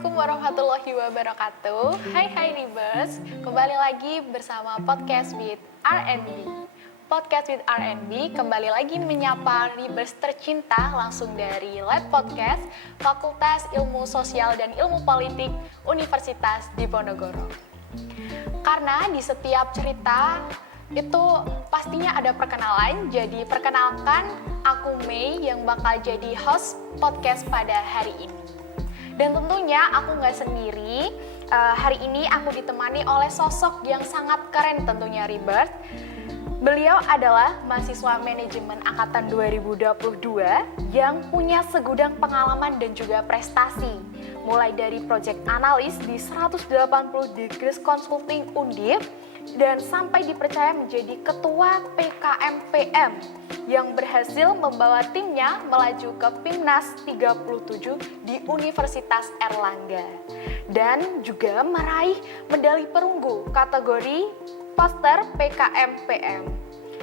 Assalamualaikum warahmatullahi wabarakatuh. Hai Ribers, kembali lagi bersama Podcast with R&B. Podcast with R&B kembali lagi menyapa Ribers tercinta langsung dari Lab Podcast Fakultas Ilmu Sosial dan Ilmu Politik Universitas Diponegoro. Karena di setiap cerita itu pastinya ada perkenalan, jadi perkenalkan aku Mei yang bakal jadi host podcast pada hari ini. Dan tentunya aku nggak sendiri, hari ini aku ditemani oleh sosok yang sangat keren tentunya Ribers. Beliau adalah mahasiswa manajemen angkatan 2022 yang punya segudang pengalaman dan juga prestasi. Mulai dari project analis di 180 degrees consulting Undip dan sampai dipercaya menjadi ketua PKMPM yang berhasil membawa timnya melaju ke PIMNAS 37 di Universitas Erlangga dan juga meraih medali perunggu kategori poster PKMPM.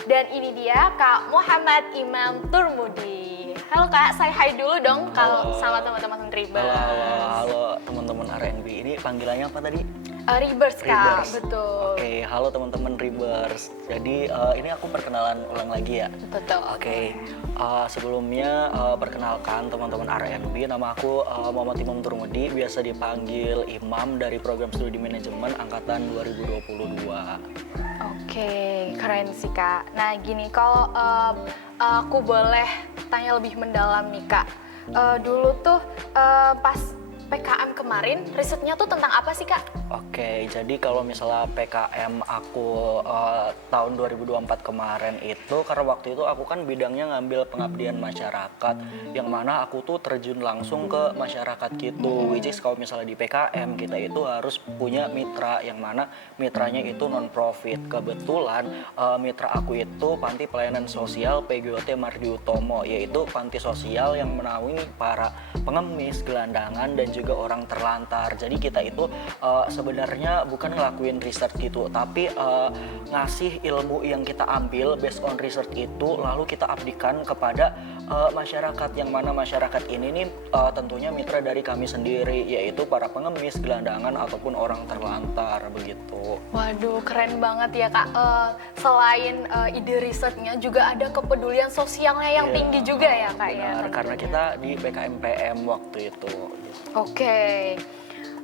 Dan ini dia Kak Muhammad Imam Turmudi. Halo Kak, saya hai dulu dong kalau sama teman-teman Ribers. Halo teman-teman R&B. Ini panggilannya apa tadi? Ribers Kak, betul. Oke, halo teman-teman Ribers. Jadi ini aku perkenalan ulang lagi ya. Betul. Oke, sebelumnya perkenalkan teman-teman R&B. Nama aku Muhammad Imam Turmudi, biasa dipanggil Imam dari program studi manajemen angkatan 2022. Oke, keren sih Kak. Nah gini, kalau aku boleh tanya lebih mendalam nih Kak. Dulu tuh pas PKM kemarin, risetnya tuh tentang apa sih Kak? Oke, jadi kalau misalnya PKM aku tahun 2024 kemarin itu, karena waktu itu aku kan bidangnya ngambil pengabdian masyarakat, yang mana aku tuh terjun langsung ke masyarakat gitu. Which is kalau misalnya di PKM, kita itu harus punya mitra, yang mana mitranya itu non-profit. Kebetulan mitra aku itu Panti Pelayanan Sosial PGOT Mardi Utomo, yaitu panti sosial yang menaungi para pengemis, gelandangan, dan juga orang terlantar. Jadi kita itu sebenarnya bukan ngelakuin riset gitu, tapi ngasih ilmu yang kita ambil based on research itu, lalu kita abdikan kepada masyarakat, yang mana masyarakat ini nih tentunya mitra dari kami sendiri, yaitu para pengemis, gelandangan, ataupun orang terlantar begitu. Waduh, keren banget ya Kak. Selain ide risetnya juga ada kepedulian sosialnya yang tinggi juga ya Kak. Benar, ya, karena kita di PKMPM waktu itu. Oke.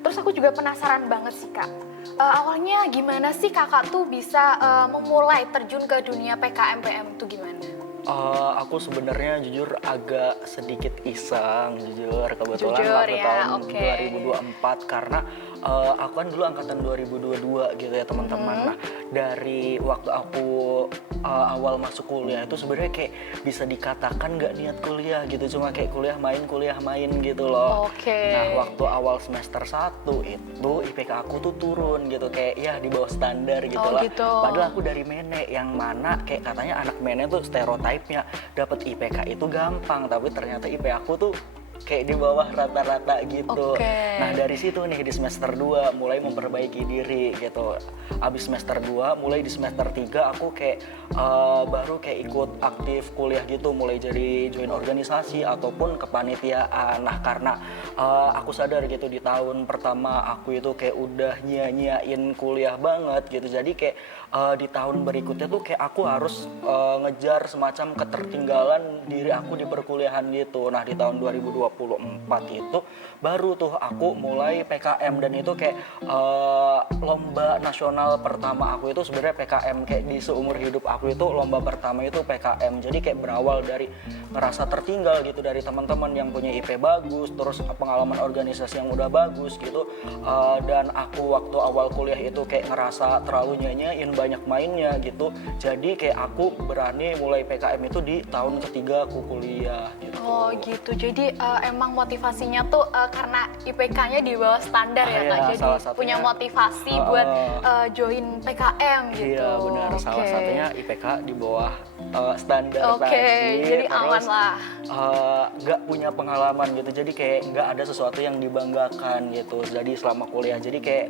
Terus aku juga penasaran banget sih Kak. Awalnya gimana sih Kakak tuh bisa memulai terjun ke dunia PKMPM itu gimana? Aku sebenarnya jujur agak sedikit iseng, kebetulan Jujur, waktu ya, tahun oke. 2024, karena aku kan dulu angkatan 2022 gitu ya teman-teman. Nah, dari waktu aku awal masuk kuliah itu sebenarnya kayak bisa dikatakan nggak niat kuliah gitu, cuma kayak kuliah main gitu loh. Oke. Nah, waktu awal semester 1 itu IPK aku tuh turun gitu, kayak ya di bawah standar gitu lah. Gitu. Padahal aku dari Mene, yang mana kayak katanya anak Mene tuh stereotipnya dapat IPK itu gampang, tapi ternyata IP aku tuh kayak di bawah rata-rata gitu. Oke. Nah, dari situ nih di semester 2 mulai memperbaiki diri gitu. Abis semester 2, mulai di semester 3 aku kayak baru kayak ikut aktif kuliah gitu, mulai jadi join organisasi ataupun kepanitiaan. Nah, karena aku sadar gitu di tahun pertama aku itu kayak udah nyanyain kuliah banget gitu. Jadi kayak di tahun berikutnya tuh kayak aku harus ngejar semacam ketertinggalan diri aku di perkuliahan gitu. Nah, di tahun 2024 itu baru tuh aku mulai PKM, dan itu kayak lomba nasional pertama aku itu sebenarnya PKM, kayak di seumur hidup aku itu lomba pertama itu PKM. Jadi kayak berawal dari ngerasa tertinggal gitu dari teman-teman yang punya IP bagus, terus pengalaman organisasi yang udah bagus gitu, dan aku waktu awal kuliah itu kayak ngerasa terlalu nyanyain, banyak mainnya gitu. Jadi kayak aku berani mulai PKM itu di tahun ketiga aku kuliah gitu. Oh gitu, jadi emang motivasinya tuh karena IPK-nya di bawah standar ya Kak, jadi punya motivasi buat join PKM gitu. Iya benar, salah satunya IPK di bawah standar Oke, tadi, jadi terus aman lah. nggak punya pengalaman gitu, jadi kayak nggak ada sesuatu yang dibanggakan gitu. Jadi selama kuliah, jadi kayak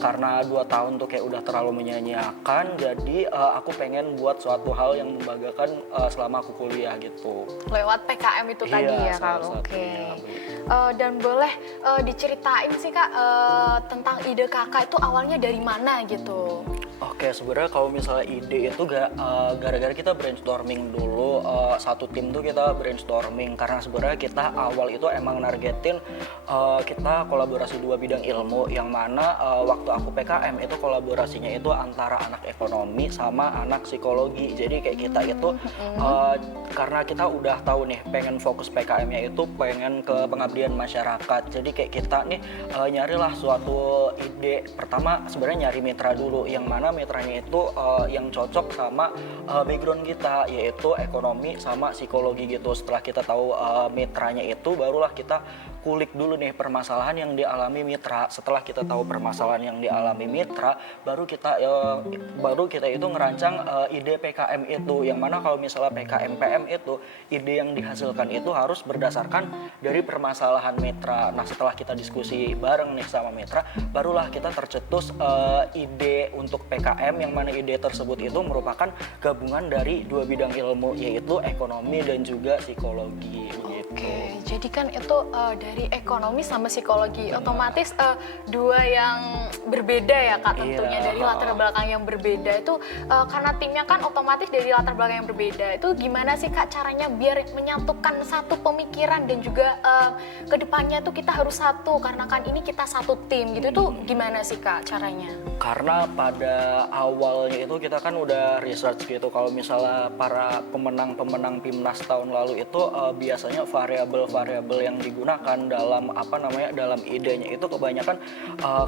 karena 2 tahun tuh kayak udah terlalu menyanyiakan, jadi aku pengen buat suatu hal yang membanggakan selama aku kuliah gitu. Lewat PKM itu Iya, tadi ya salah Kak. Oke. satunya, Bu. Dan boleh diceritain sih Kak tentang ide Kakak itu awalnya dari mana gitu? Oke, sebenarnya kalau misalnya ide itu gara-gara kita brainstorming dulu, satu tim tuh kita brainstorming karena sebenarnya kita awal itu emang nargetin kita kolaborasi 2 bidang ilmu, yang mana waktu aku PKM itu kolaborasinya itu antara anak ekonomi sama anak psikologi. Jadi kayak kita itu karena kita udah tahu nih pengen fokus PKM-nya itu pengen ke pengabdian masyarakat. Jadi kayak kita nih nyarilah suatu ide. Pertama sebenarnya nyari mitra dulu, yang mana mitranya itu yang cocok sama background kita, yaitu ekonomi sama psikologi gitu. Setelah kita tahu mitranya itu, barulah kita kulik dulu nih permasalahan yang dialami mitra. Setelah kita tahu permasalahan yang dialami mitra, baru kita itu ngerancang ide PKM itu, yang mana kalau misalnya PKM PM itu ide yang dihasilkan itu harus berdasarkan dari permasalahan mitra. Nah, setelah kita diskusi bareng nih sama mitra, barulah kita tercetus ide untuk PKM, yang mana ide tersebut itu merupakan gabungan dari 2 bidang ilmu, yaitu ekonomi dan juga psikologi gitu. Oke, jadi kan itu dari ekonomi sama psikologi, otomatis 2 yang berbeda ya Kak tentunya, Iya, dari latar belakang yang berbeda itu karena timnya kan otomatis dari latar belakang yang berbeda. Itu gimana sih Kak caranya biar menyatukan satu pemikiran dan juga kedepannya tuh kita harus satu, karena kan ini kita satu tim gitu, itu gimana sih Kak caranya? Karena pada awalnya itu kita kan udah research gitu, kalau misalnya para pemenang-pemenang PIMNAS tahun lalu itu biasanya variabel-variabel yang digunakan dalam idenya itu kebanyakan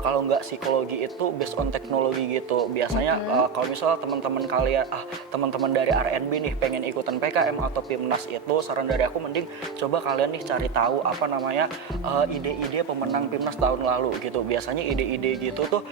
kalau nggak psikologi itu based on teknologi gitu. Biasanya kalau misalnya teman-teman kalian teman-teman dari R&B nih pengen ikutan PKM atau PIMNAS itu, saran dari aku mending coba kalian nih cari tahu ide-ide pemenang PIMNAS tahun lalu gitu. Biasanya ide-ide gitu tuh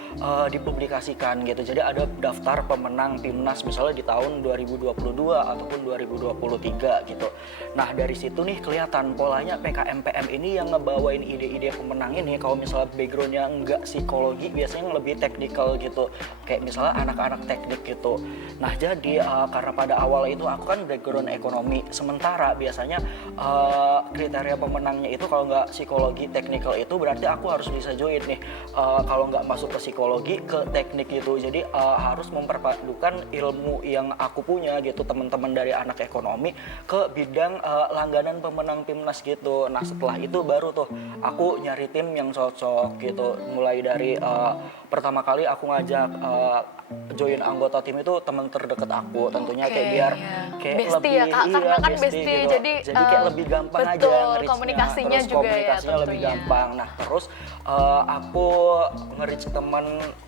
dipublikasikan gitu. Jadi ada daftar pemenang PIMNAS misalnya di tahun 2022 ataupun 2023 gitu. Nah, dari situ nih kelihatan polanya PKM PM ini yang ngebawain ide-ide pemenang ini, kalau misalnya backgroundnya enggak psikologi, biasanya yang lebih teknikal gitu, kayak misalnya anak-anak teknik gitu. Nah, jadi karena pada awal itu aku kan background ekonomi, sementara biasanya kriteria pemenangnya itu kalau nggak psikologi teknikal itu berarti aku harus bisa join nih kalau nggak masuk ke psikologi ke teknik gitu. Jadi harus memperpadukan ilmu yang aku punya gitu, teman-teman dari anak ekonomi, ke bidang langganan pemenang PIMNAS gitu. Nah, setelah itu baru tuh aku nyari tim yang cocok gitu. Mulai dari pertama kali aku ngajak join anggota tim itu teman terdekat aku, tentunya kayak biar kayak bestie lebih ya Kak, karena kan bestie gitu. jadi kayak lebih gampang aja nge-reach-nya. komunikasinya Terus juga komunikasinya ya lebih tentunya. gampang. Nah, terus aku nge-reach teman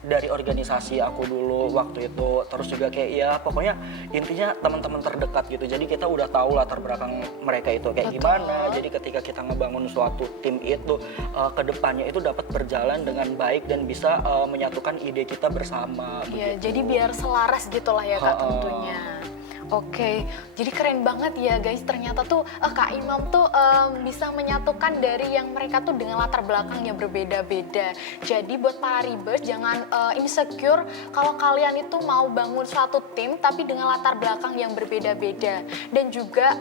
dari organisasi aku dulu waktu itu, terus juga kayak ya pokoknya intinya teman-teman terdekat gitu. Jadi kita udah tahu latar belakang mereka itu kayak gimana. Jadi ketika kita ngebangun suatu tim itu kedepannya itu dapat berjalan dengan baik dan bisa menyatukan ide kita bersama. Iya, jadi biar selaras gitulah ya Kak tentunya. Oke, jadi keren banget ya guys, ternyata tuh Kak Imam tuh bisa menyatukan dari yang mereka tuh dengan latar belakang yang berbeda-beda. Jadi buat para Ribers jangan insecure kalau kalian itu mau bangun suatu tim tapi dengan latar belakang yang berbeda-beda. Dan juga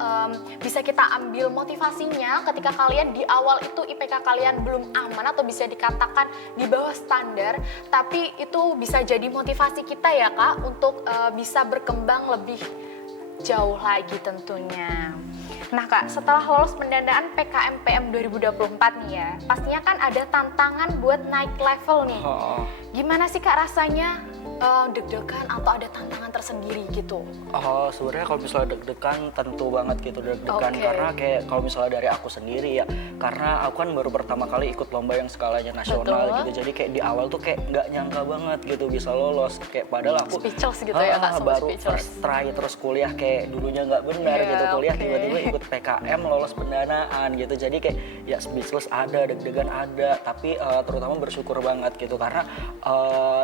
bisa kita ambil motivasinya ketika kalian di awal itu IPK kalian belum aman atau bisa dikatakan di bawah standar, tapi itu bisa jadi motivasi kita ya Kak untuk bisa berkembang lebih jauh lagi tentunya. Nah Kak, setelah lolos pendanaan PKM PM 2024 nih ya, pastinya kan ada tantangan buat naik level nih. Gimana sih Kak rasanya? Deg-degan atau ada tantangan tersendiri gitu? Sebenarnya kalau misalnya deg-degan tentu banget gitu deg-degan. Karena kayak kalau misalnya dari aku sendiri ya, karena aku kan baru pertama kali ikut lomba yang skalanya nasional gitu. Jadi kayak di awal tuh kayak nggak nyangka banget gitu bisa lolos. Kayak padahal aku speechless gitu ya Kak, baru first try, terus kuliah kayak dulunya nggak benar gitu, kuliah tiba-tiba ikut PKM lolos pendanaan gitu. Jadi kayak ya speechless ada, deg-degan ada, tapi terutama bersyukur banget gitu karena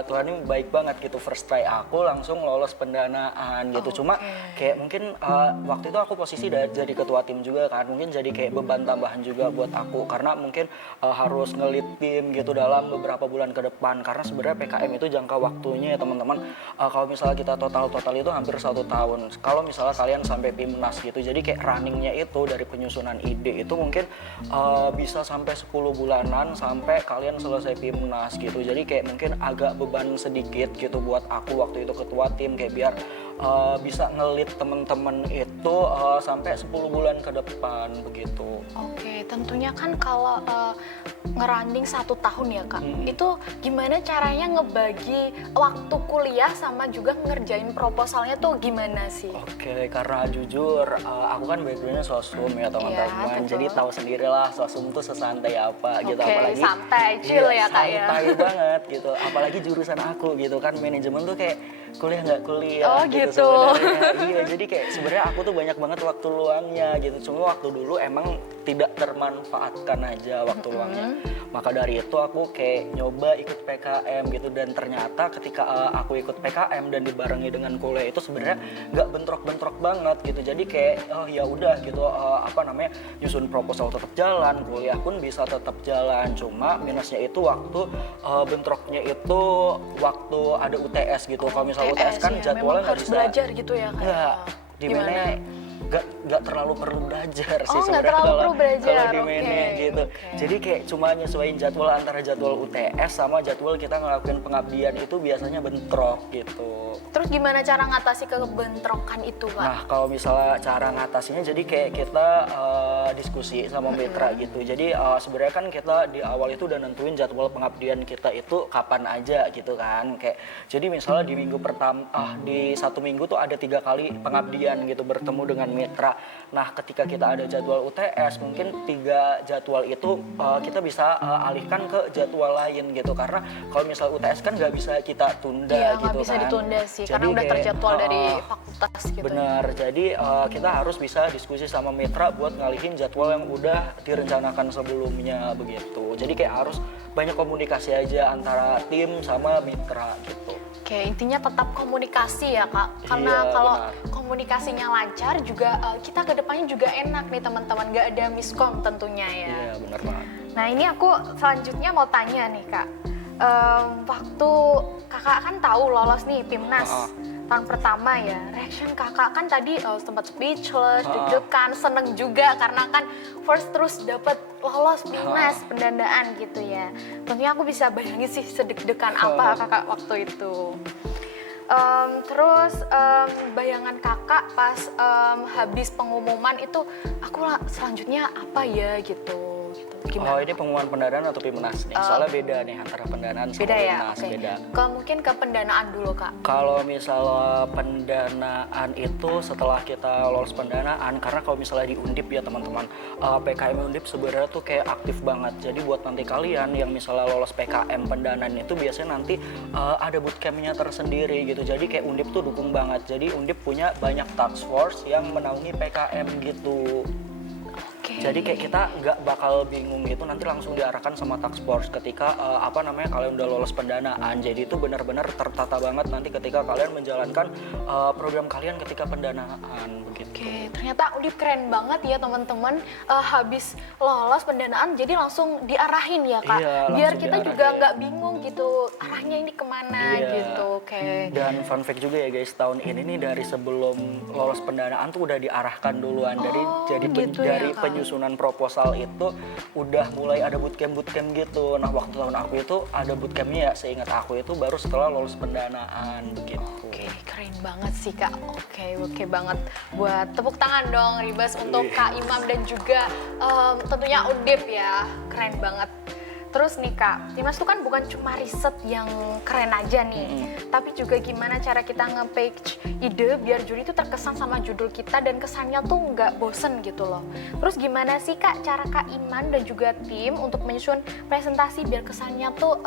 Tuhan ini baik banget gitu. First try aku langsung lolos pendanaan gitu. Cuma kayak mungkin waktu itu aku posisi jadi ketua tim juga kan, mungkin jadi kayak beban tambahan juga buat aku karena mungkin harus ngelit tim gitu dalam beberapa bulan ke depan karena sebenarnya PKM itu jangka waktunya ya teman-teman, kalau misalnya kita total itu hampir 1 tahun kalau misalnya kalian sampai PIMNAS gitu. Jadi kayak runningnya itu dari penyusunan ide itu mungkin bisa sampai 10 bulanan sampai kalian selesai PIMNAS gitu. Jadi kayak mungkin agak beban sedikit gitu buat aku waktu itu ketua tim, kayak biar bisa ngelit temen-temen itu sampai 10 bulan ke depan begitu. Oke, tentunya kan kalau ngerunning 1 tahun ya Kak, itu gimana caranya ngebagi waktu kuliah sama juga ngerjain proposalnya tuh gimana sih? Oke, karena jujur aku kan backgroundnya sosum ya teman-teman, Betul. jadi tahu sendirilah sosum tuh sesantai apa gitu. Oke, Apalagi santai, chill ya Kak ya. santai banget gitu, apalagi jurusan aku gitu kan, manajemen tuh kayak kuliah nggak kuliah Oh, gitu gitu. sebenarnya. Iya, jadi kayak sebenarnya aku tuh banyak banget waktu luangnya gitu, cuma waktu dulu emang tidak termanfaatkan aja waktu luangnya. Maka dari itu aku kayak nyoba ikut PKM gitu, dan ternyata ketika aku ikut PKM dan dibarengi dengan kuliah itu sebenarnya nggak bentrok-bentrok banget gitu. Jadi kayak oh ya udah gitu, nyusun proposal tetap jalan, kuliah pun bisa tetap jalan. Cuma minusnya itu waktu bentroknya itu waktu ada UTS gitu. Kalau misalnya UTS kan ya, jadwalnya memang nggak harus bisa. belajar gitu ya Kak. Nggak, di Gimana? mana nggak terlalu perlu belajar sih Oh, nggak sebenarnya terlalu perlu belajar, kalau di oke, Mene gitu. oke. Jadi kayak cuma nyesuaiin jadwal antara jadwal UTS sama jadwal kita ngelakuin pengabdian itu biasanya bentrok gitu. Terus gimana cara ngatasi kebentrokan itu Kak? Nah, kalau misalnya cara ngatasinya, jadi kayak kita diskusi sama mitra gitu. Jadi sebenarnya kan kita di awal itu udah nentuin jadwal pengabdian kita itu kapan aja gitu kan. Kayak jadi misalnya di minggu pertama, di 1 minggu tuh ada 3 kali pengabdian gitu bertemu dengan mitra. Nah, ketika kita ada jadwal UTS, mungkin 3 jadwal itu kita bisa alihkan ke jadwal lain gitu. Karena kalau misal UTS kan nggak bisa kita tunda Iya, gitu nggak bisa kan. ditunda sih, Jadi karena udah kayak, terjadwal dari fakultas gitu. bener, jadi kita harus bisa diskusi sama mitra buat ngalihin jadwal yang udah direncanakan sebelumnya begitu. Jadi kayak harus banyak komunikasi aja antara tim sama mitra gitu. Oke, intinya tetap komunikasi ya Kak. Karena Iya, kalau benar. komunikasinya lancar juga kita kedepannya juga enak nih teman-teman, nggak ada miskom tentunya ya. Iya, benar banget. Nah ini aku selanjutnya mau tanya nih Kak. Waktu kakak kan tahu lolos nih PIMNAS tahun pertama ya, reaction kakak kan tadi sempat speechless, deg-degan, seneng juga karena kan first terus dapat lolos PIMNAS pendanaan gitu ya. Tentunya aku bisa bayangin sih sedeg-degan apa kakak waktu itu. Terus bayangan kakak pas habis pengumuman itu aku selanjutnya apa ya gitu. Oh, Gimana? ini pengumuman pendanaan atau PIMNAS nih? Soalnya beda nih antara pendanaan sama Beda ya? PIMNAS, Oke. beda. Mungkin ke pendanaan dulu Kak. Kalau misalnya pendanaan itu setelah kita lolos pendanaan, karena kalau misalnya di Undip ya teman-teman, PKM Undip sebenarnya tuh kayak aktif banget. Jadi buat nanti kalian yang misalnya lolos PKM pendanaan itu biasanya nanti ada bootcampnya tersendiri gitu. Jadi kayak Undip tuh dukung banget. Jadi Undip punya banyak task force yang menaungi PKM gitu. Oke. Jadi kayak kita nggak bakal bingung gitu, nanti langsung diarahkan sama task force ketika kalian udah lolos pendanaan. Jadi itu benar-benar tertata banget nanti ketika kalian menjalankan program kalian ketika pendanaan begitu. Oke, ternyata Undip keren banget ya teman-teman. Habis lolos pendanaan jadi langsung diarahin ya Kak. Iya, Biar langsung kita juga diarahin. nggak bingung gitu arahnya ini kemana Iya. gitu. Oke. Dan fun fact juga ya guys, tahun ini nih dari sebelum lolos pendanaan tuh udah diarahkan duluan dari gitu ya, dari Kak. penyusunan proposal itu udah mulai ada bootcamp gitu. Nah, waktu tahun aku itu ada bootcampnya ya, seingat aku itu baru setelah lolos pendanaan begitu. Oke, keren banget sih Kak. Oke banget. Buat tepuk tangan dong Ribas untuk Kak Imam dan juga tentunya Undip ya. Keren banget. Terus nih Kak, Timas tuh kan bukan cuma riset yang keren aja nih, tapi juga gimana cara kita nge-page ide biar juri itu terkesan sama judul kita dan kesannya tuh nggak bosen gitu loh. Terus gimana sih Kak cara Kak Iman dan juga tim untuk menyusun presentasi biar kesannya tuh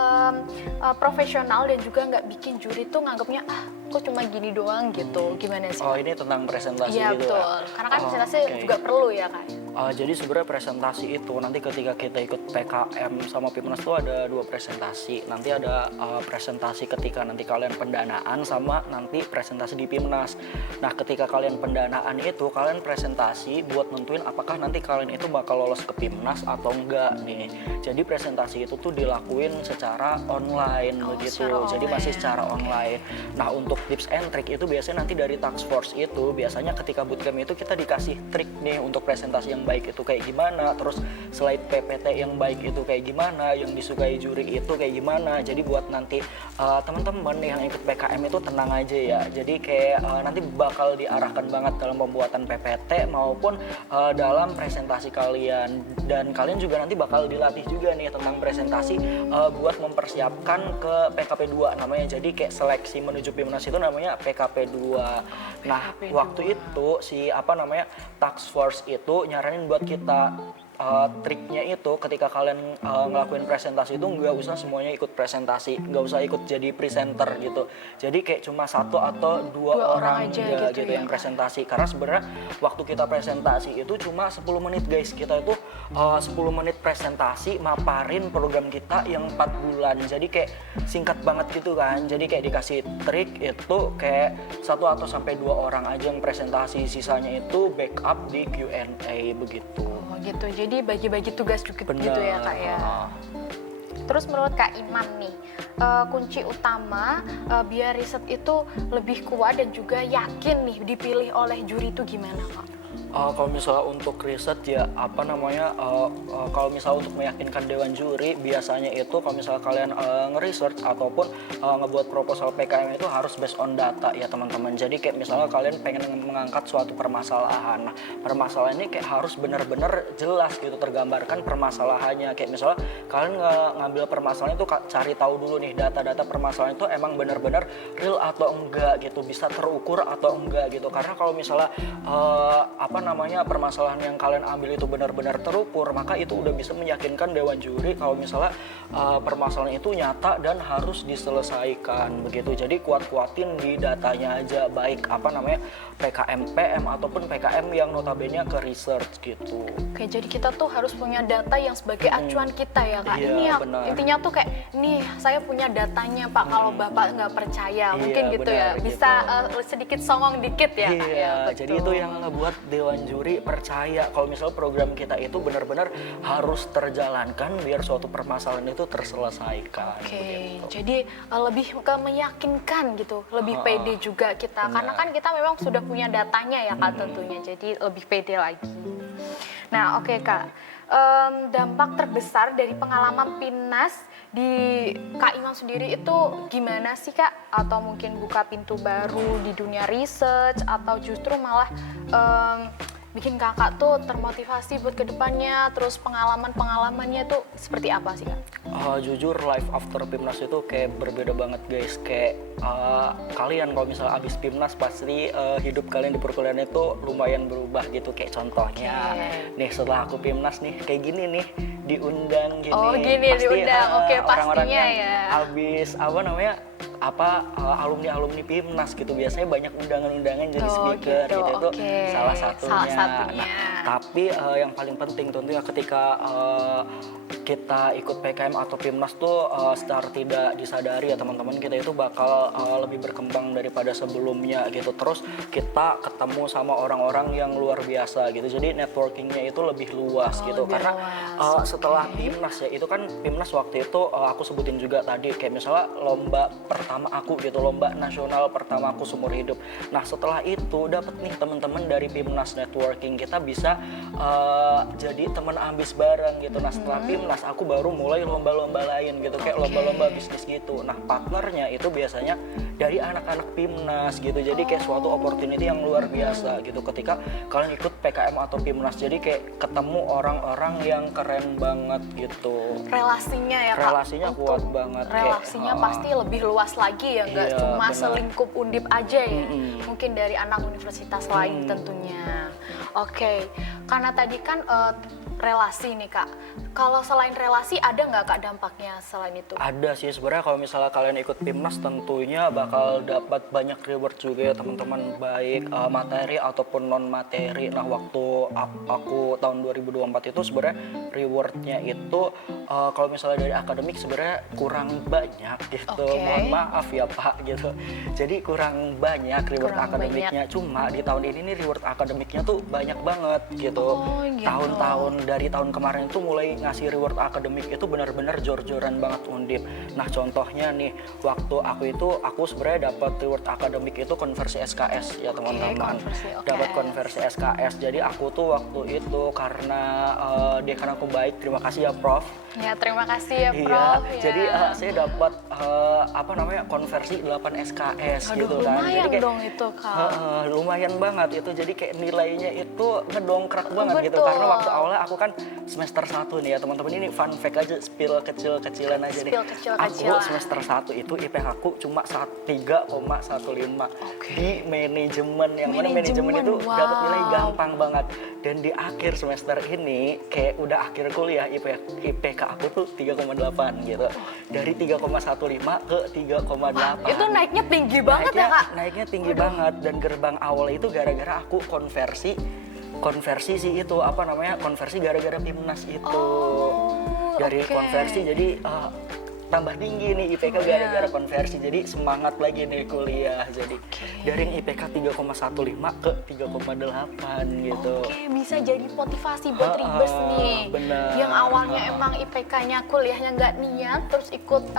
profesional dan juga nggak bikin juri tuh nganggapnya kok cuma gini doang gitu, gimana sih? Oh, ini tentang presentasi Iya gitu betul, ya? karena kan Oh, presentasi oke. juga perlu ya kan? Jadi sebenarnya presentasi itu nanti ketika kita ikut PKM sama Pimnas tuh ada 2 presentasi. Nanti ada presentasi ketika nanti kalian pendanaan sama nanti presentasi di Pimnas. Nah, ketika kalian pendanaan itu kalian presentasi buat nentuin apakah nanti kalian itu bakal lolos ke Pimnas atau enggak nih. Jadi presentasi itu tuh dilakuin secara online begitu. secara Jadi masih online. secara online. Nah, untuk tips and trick itu biasanya nanti dari task force itu biasanya ketika bootcamp itu kita dikasih trik nih untuk presentasi yang baik itu kayak gimana, terus slide PPT yang baik itu kayak gimana, yang disukai juri itu kayak gimana. Jadi buat nanti teman-teman yang ikut PKM itu tenang aja ya. Jadi kayak nanti bakal diarahkan banget dalam pembuatan PPT maupun dalam presentasi kalian, dan kalian juga nanti bakal dilatih juga nih tentang presentasi buat mempersiapkan ke PKP 2 namanya. Jadi kayak seleksi menuju Pimnas itu namanya PKP 2. Nah, PKP 2. waktu itu si task force itu nyaranin buat kita triknya itu ketika kalian ngelakuin presentasi itu nggak usah semuanya ikut presentasi, nggak usah ikut jadi presenter gitu. Jadi kayak cuma 1 atau 2 orang aja aja gitu gitu ya, yang Kak? presentasi. Karena sebenarnya waktu kita presentasi itu cuma 10 menit guys. Kita itu 10 menit presentasi maparin program kita yang 4 bulan. Jadi kayak singkat banget gitu kan. Jadi kayak dikasih trik itu kayak 1 atau sampai 2 orang aja yang presentasi, sisanya itu backup di Q&A begitu. Oh gitu, jadi bagi-bagi tugas juga gitu ya Kak ya. Benar. Terus menurut Kak Iman nih, kunci utama biar riset itu lebih kuat dan juga yakin nih dipilih oleh juri itu gimana Kak? Kalau misalnya untuk riset ya kalau misalnya untuk meyakinkan dewan juri biasanya itu kalau misalnya kalian nge-research ataupun ngebuat proposal PKM itu harus based on data ya teman-teman. Jadi kayak misalnya kalian pengen mengangkat suatu permasalahan. Nah, permasalahan ini kayak harus benar-benar jelas gitu tergambarkan permasalahannya. Kayak misalnya kalian ngambil permasalahan itu cari tahu dulu nih data-data permasalahan itu emang benar-benar real atau enggak gitu, bisa terukur atau enggak gitu. Karena kalau misalnya permasalahan yang kalian ambil itu benar-benar terukur, maka itu udah bisa meyakinkan dewan juri kalau misalnya permasalahan itu nyata dan harus diselesaikan begitu. Jadi kuat-kuatin di datanya aja, baik PKM PM ataupun PKM yang notabene ke research gitu. Oke, jadi kita tuh harus punya data yang sebagai acuan kita ya Kak. Iya, Ini ya, benar. intinya tuh kayak, nih saya punya datanya Pak, kalau Bapak nggak percaya, mungkin Iya, gitu ya. benar, Bisa gitu. sedikit songong dikit ya Kak. Iya, Ya, jadi betul. itu yang ngebuat dewan juri percaya kalau misalnya program kita itu benar-benar harus terjalankan biar suatu permasalahan itu terselesaikan. Oke, begitu. jadi lebih ke meyakinkan gitu, lebih pede juga kita. Karena kan kita memang sudah punya datanya ya Kak tentunya, jadi lebih pede lagi. Nah oke Kak, dampak terbesar dari pengalaman Pimnas di Kak Imam sendiri itu gimana sih Kak? Atau mungkin buka pintu baru di dunia research atau justru malah bikin kakak tuh termotivasi buat kedepannya, terus pengalamannya tuh seperti apa sih Kak? Jujur life after Pimnas itu kayak berbeda banget guys. Kayak kalian kalau misalnya abis Pimnas pasti hidup kalian di perkuliahan itu lumayan berubah gitu. Kayak contohnya nih setelah aku Pimnas nih kayak gini nih, diundang gini. Oh gini Pasti, diundang, oke orang-orang pastinya yang ya. abis alumni Pimnas gitu biasanya banyak undangan-undangan jadi Oh, speaker gitu, gitu. Itu oke. salah satunya. Salah satunya. Nah, tapi yang paling penting tentunya ketika kita ikut PKM atau Pimnas tuh secara tidak disadari ya teman-teman, kita itu bakal lebih berkembang daripada sebelumnya gitu. Terus kita ketemu sama orang-orang yang luar biasa gitu. Jadi networkingnya itu lebih luas gitu. lebih Karena luas, setelah Pimnas ya, itu kan Pimnas waktu itu aku sebutin juga tadi kayak misalnya lomba pertama aku gitu, lomba nasional pertama aku seumur hidup. Nah setelah itu dapet nih teman-teman dari Pimnas networking, kita bisa jadi teman ambis bareng gitu. Nah setelah Pimnas aku baru mulai lomba-lomba lain gitu, kayak lomba-lomba bisnis gitu. Nah partnernya itu biasanya dari anak-anak Pimnas gitu. Jadi kayak suatu opportunity yang luar biasa gitu ketika kalian ikut PKM atau Pimnas. Jadi kayak ketemu orang-orang yang keren banget gitu. Relasinya ya Kak, Relasinya kuat banget. relasinya pasti lebih luas lagi ya, nggak Iya, cuma benar. selingkup Undip aja ya, mungkin dari anak universitas lain tentunya. Oke, karena tadi kan relasi nih Kak. Kalau selain relasi ada nggak Kak dampaknya selain itu? Ada sih sebenarnya, kalau misalnya kalian ikut PIMNAS tentunya bakal dapat banyak reward juga ya teman-teman, baik materi ataupun non materi. Nah waktu aku tahun 2024 itu sebenarnya rewardnya itu kalau misalnya dari akademik sebenarnya kurang banyak gitu. Oke. Mohon maaf ya Pak gitu. Jadi kurang banyak reward Kurang akademiknya. Cuma di tahun ini nih reward akademiknya tuh banyak banget gitu. Oh, gitu. Tahun-tahun dari tahun kemarin itu mulai ngasih reward akademik itu benar-benar jor-joran banget Undip. Nah contohnya nih, waktu aku sebenarnya dapat reward akademik itu konversi SKS ya teman-teman. Dapat konversi SKS. Jadi aku tuh waktu itu karena dekan aku baik, terima kasih ya Prof. Ya terima kasih ya Iya, Prof. Ya. jadi saya dapat konversi 8 SKS Aduh, gitu kan. lumayan Jadi kayak, dong itu Kak. lumayan banget itu, jadi kayak nilainya itu ngedongkrak banget gitu. Betul. Karena waktu awalnya aku kan semester 1 nih ya teman-teman, ini fun fact aja, spill kecil-kecilan aja nih. Spill kecil-kecilan. Aku semester 1 itu IPK aku cuma 3,15 di manajemen, yang mana manajemen itu dapat nilai gampang banget. Dan di akhir semester ini kayak udah akhir kuliah, IPK aku tuh 3,8 gitu. Dari 3,15 ke 3,8. Itu naiknya tinggi banget ya Kak. Naiknya tinggi banget, dan gerbang awal itu gara-gara aku konversi sih itu konversi gara-gara PIMNAS itu. Dari oke. konversi jadi tambah tinggi nih IPK gara-gara konversi, jadi semangat lagi nih kuliah. Jadi dari IPK 3,15 ke 3,8 gitu. Oke, bisa jadi motivasi buat Ribers nih. Bener. Yang awalnya emang IPK-nya kuliahnya nggak niat, terus ikut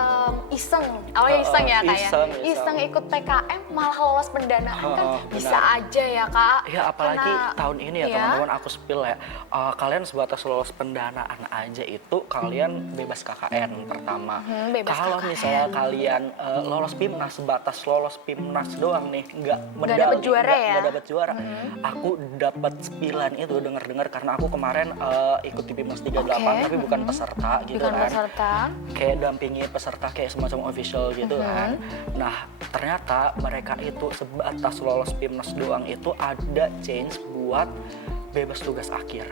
iseng. Awalnya iseng ya Kak ya? Iseng ikut PKM malah lolos pendanaan kan bisa aja ya Kak. Ya apalagi Karena- tahun ini ya teman-teman, aku spill ya. Kalian sebatas lolos pendanaan aja itu kalian bebas KKN pertama. Bebas Kalau KKN. misalnya kalian lolos PIMNAS, sebatas lolos PIMNAS doang nih, nggak medali, dapet juara ya? nggak dapet juara. Aku dapat 9 itu dengar-dengar, karena aku kemarin ikut di PIMNAS 38 tapi bukan peserta gitu Bukan kan. peserta. Kayak dampingi peserta kayak semacam official gitu kan. Nah ternyata mereka itu sebatas lolos PIMNAS doang itu ada change buat bebas tugas akhir.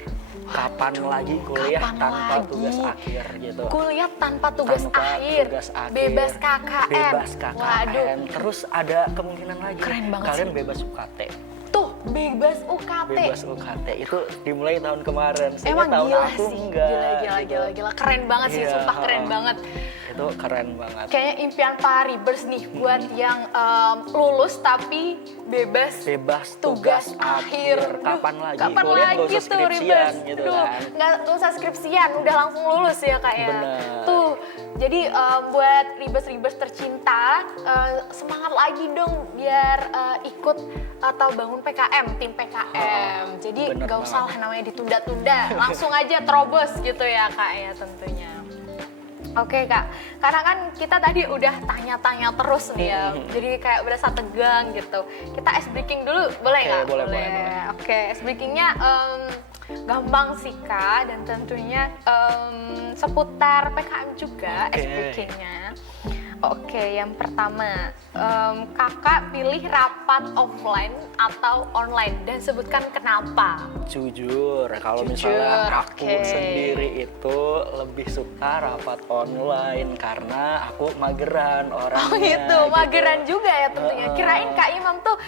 Kapan lagi kuliah kapan tanpa lagi? tugas akhir gitu. Kuliah tanpa tugas Tanpa akhir. tugas akhir. Bebas KKN. Bebas KKN. Waduh. Terus ada kemungkinan lagi. Keren banget kalian sih. bebas UKT. Tuh, bebas UKT. Bebas UKT itu dimulai tahun kemarin. Sehingga Emang tahun gila aku sih. enggak. gitu. Gila. Keren banget sih, Iya, sumpah keren banget. Itu keren banget. Kayaknya impian para Ribers nih buat yang lulus tapi bebas tugas akhir. Duh, Kapan lagi? Kapan Kuliah nggak lagi usah tuh skripsian Ribers? gitu Duh, kan. nggak usah skripsian, udah langsung lulus ya Kak ya. Bener. Tuh, jadi buat Ribers tercinta, semangat lagi dong biar ikut atau bangun PKM, tim PKM. Jadi Bener nggak usah banget. lah namanya ditunda-tunda, langsung aja terobos gitu ya Kak ya tentunya. Oke Kak, karena kan kita tadi udah tanya-tanya terus nih ya, jadi kayak berasa tegang gitu. Kita ice breaking dulu, boleh Oke, nggak? boleh. Oke, ice breakingnya gampang sih Kak, dan tentunya seputar PKM juga Oke. ice breakingnya. Oke, yang pertama, kakak pilih rapat offline atau online dan sebutkan kenapa. Jujur, kalau Jujur, misalnya aku oke. sendiri itu lebih suka rapat online karena aku mageran orangnya. Oh gitu, mageran juga ya tentunya. Kirain Kak Imam tuh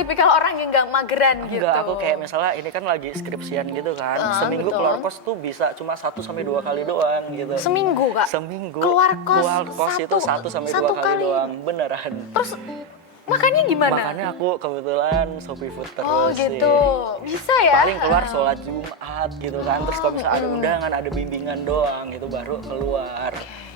tipikal orang yang gak mageran gitu. Enggak, aku kayak misalnya ini kan lagi skripsian gitu kan. Seminggu betul. keluar kos tuh bisa cuma 1 sampai 2 kali doang gitu. Seminggu Kak? Seminggu. Keluar kos itu 1 sampai 2 satu kali kali. doang, beneran. Terus makannya gimana? Makanya aku kebetulan Shopee Food terus Oh sih. gitu, bisa ya? Paling keluar sholat Jumat gitu kan. Terus kalau misalnya ada undangan, ada bimbingan doang itu baru keluar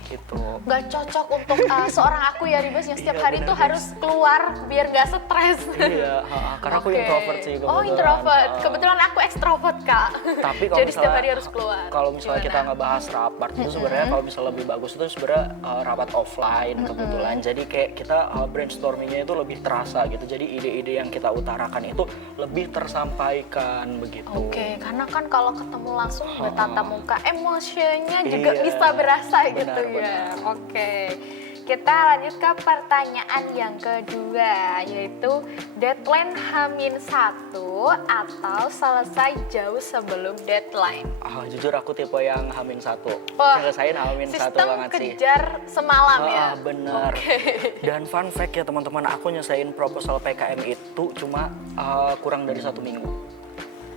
gitu. Gak cocok untuk seorang aku ya Ribas yang setiap Iya, hari tuh bener. harus keluar biar gak stres. Iya, karena aku Oke. introvert sih kebetulan. Oh introvert, Ha. kebetulan aku ekstrovert Kak. Tapi kalau Jadi setiap misalnya- hari harus keluar. Kalau misalnya kita Gimana? ngebahas rapat itu sebenarnya kalau misalnya lebih bagus itu sebenarnya rapat offline kebetulan. Jadi kayak kita brainstormingnya itu lebih terasa gitu. Jadi ide-ide yang kita utarakan itu lebih tersampaikan begitu. Oke, karena kan kalau ketemu langsung bertatap muka, emosinya juga Iya, bisa berasa gitu benar, ya. benar. Oke, kita lanjut ke pertanyaan yang kedua, yaitu deadline H-1 atau selesai jauh sebelum deadline. Jujur aku tipe yang H-1. Wah, Selesaiin H-1 sistem banget sih. kejar semalam ya? Bener. Dan fun fact ya teman-teman, aku nyelesain proposal PKM itu cuma kurang dari 1 minggu.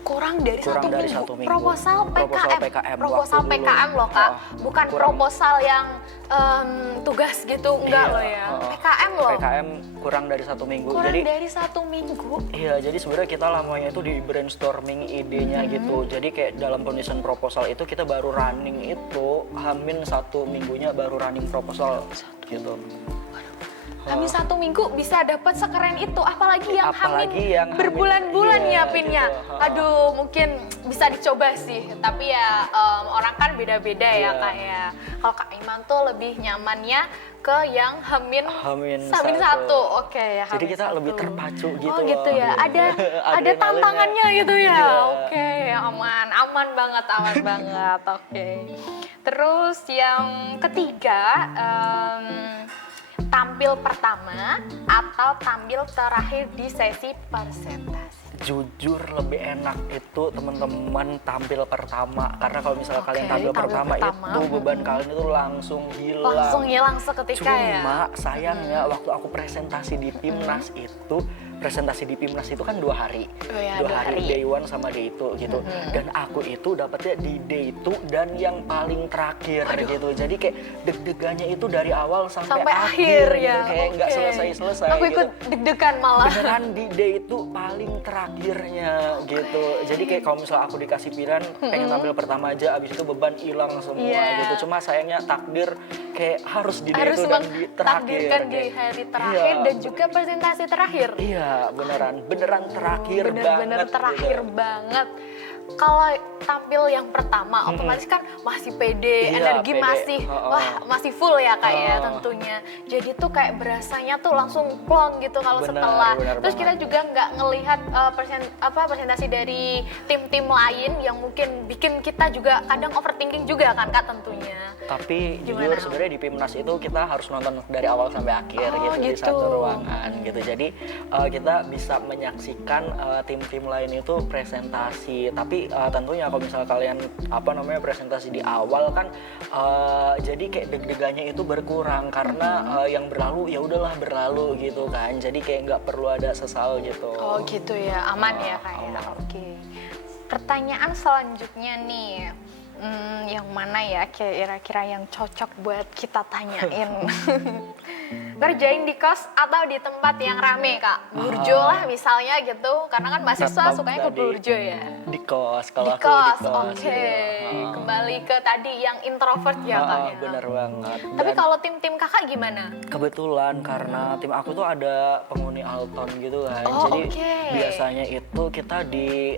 Kurang dari satu minggu. Proposal PKM. Proposal PKM loh Kak, bukan proposal yang tugas gitu, enggak loh ya. PKM loh. PKM kurang dari 1 minggu. Kurang dari 1 minggu. Iya, jadi sebenarnya kita lamanya itu di brainstorming idenya gitu. Jadi kayak dalam penulisan proposal itu kita baru running itu H-1 minggunya baru running proposal gitu. Hamin 1 minggu bisa dapat sekeren itu, apalagi yang yang berbulan-bulan iya, nyiapinnya. gitu. Aduh, mungkin bisa dicoba sih, tapi ya orang kan beda-beda ya Kak ya. Kalau Kak Iman tuh lebih nyamannya ke yang Hamin 1. Oke ya. Jadi kita lebih terpacu gitu. Oh gitu ya. Ada tantangannya gitu ya. Oke, aman banget. Oke. Terus yang ketiga, tampil pertama atau tampil terakhir di sesi presentasi? Jujur lebih enak itu teman-teman tampil pertama, karena kalau misalnya kalian tampil pertama itu beban kalian itu langsung hilang seketika ya. Cuma sayangnya waktu aku presentasi di PIMNAS itu kan 2 hari. Dua hari day 1 sama day 2 gitu. Dan aku itu dapetnya di day 2 dan yang paling terakhir gitu. Jadi kayak deg-degannya itu dari awal sampai akhir gitu. Ya. Kayak nggak selesai-selesai. Aku ikut deg-degan malah. Beneran di day itu paling terakhirnya gitu. Jadi kayak kalau misalnya aku dikasih pilihan pengen tampil pertama aja, abis itu beban hilang semua gitu. Cuma sayangnya takdir kayak harus di day itu dan di terakhir. Di hari terakhir dan juga presentasi terakhir. Iya, beneran terakhir banget. Kalau tampil yang pertama otomatis kan masih pede, energi masih full ya Kak ya tentunya. Jadi tuh kayak berasanya tuh langsung plong gitu kalau setelah. Terus kita juga nggak ngelihat presentasi dari tim-tim lain yang mungkin bikin kita juga kadang overthinking juga kan Kak tentunya. Tapi jujur sebenarnya di PIMNAS itu kita harus nonton dari awal sampai akhir gitu di satu ruangan gitu. Jadi kita bisa menyaksikan tim-tim lain itu presentasi. Tapi tentunya kalau misalnya kalian presentasi di awal kan jadi kayak deg-degannya itu berkurang karena yang berlalu ya udahlah berlalu gitu kan. Jadi kayak nggak perlu ada sesal gitu. Oh gitu ya, aman ya Kak ya. Oke. Pertanyaan selanjutnya nih. Yang mana ya kira-kira yang cocok buat kita tanyain? Ngerjain di kos atau di tempat yang rame Kak? Burjo lah misalnya gitu, karena kan mahasiswa sukanya ke burjo ya. Di kos, kalau aku di kos. Oke. Kembali ke tadi yang introvert ya Kak ya. Bener banget. Tapi kalau tim-tim Kakak gimana? Kebetulan karena tim aku tuh ada penghuni Alton gitu kan. Jadi biasanya itu kita di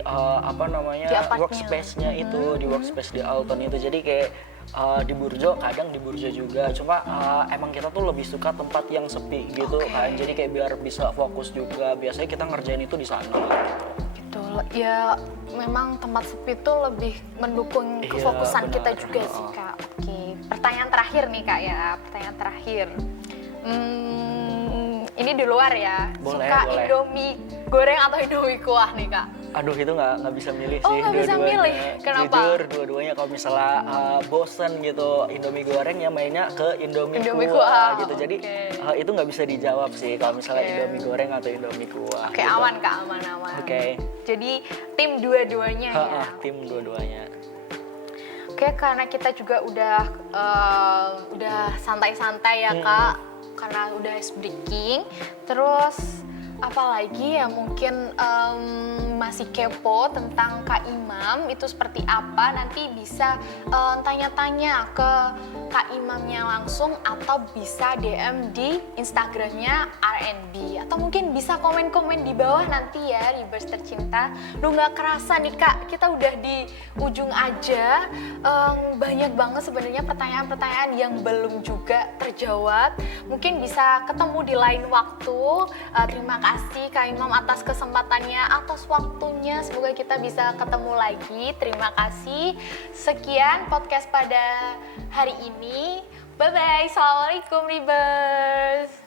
workspace-nya itu, di workspace di Alton itu. Jadi kayak di Burjo, kadang di Burjo juga. Cuma emang kita tuh lebih suka tempat yang sepi gitu kan. Jadi kayak biar bisa fokus juga. Biasanya kita ngerjain itu di sana gitu. Ya memang tempat sepi tuh lebih mendukung kefokusan kita juga sih Kak. Oke. Pertanyaan terakhir nih Kak ya. Pertanyaan terakhir. Ini di luar ya. Boleh. Indomie goreng atau Indomie kuah nih Kak? Aduh itu nggak bisa milih sih. Nggak bisa milih. Kenapa? Jujur dua-duanya kalau misalnya bosen gitu Indomie goreng ya mainnya ke Indomie kuah gitu. Jadi itu nggak bisa dijawab sih kalau misalnya Indomie goreng atau Indomie kuah. Oke, gitu. Aman Kak, aman. Oke. Jadi tim dua-duanya ya. Tim dua-duanya. Oke, karena kita juga udah santai-santai ya Kak, karena udah ice breaking. Terus apalagi ya mungkin masih kepo tentang Kak Imam itu seperti apa, nanti bisa tanya-tanya ke Kak Imamnya langsung atau bisa DM di Instagramnya RNB atau mungkin bisa komen-komen di bawah nanti ya Ribers tercinta. Duh nggak kerasa nih Kak, kita udah di ujung aja. Banyak banget sebenarnya pertanyaan-pertanyaan yang belum juga terjawab. Mungkin bisa ketemu di lain waktu. Terima kasih Kak Imam atas kesempatannya, atas waktunya. Semoga kita bisa ketemu lagi. Terima kasih. Sekian podcast pada hari ini. Bye-bye. Assalamualaikum, Ribers.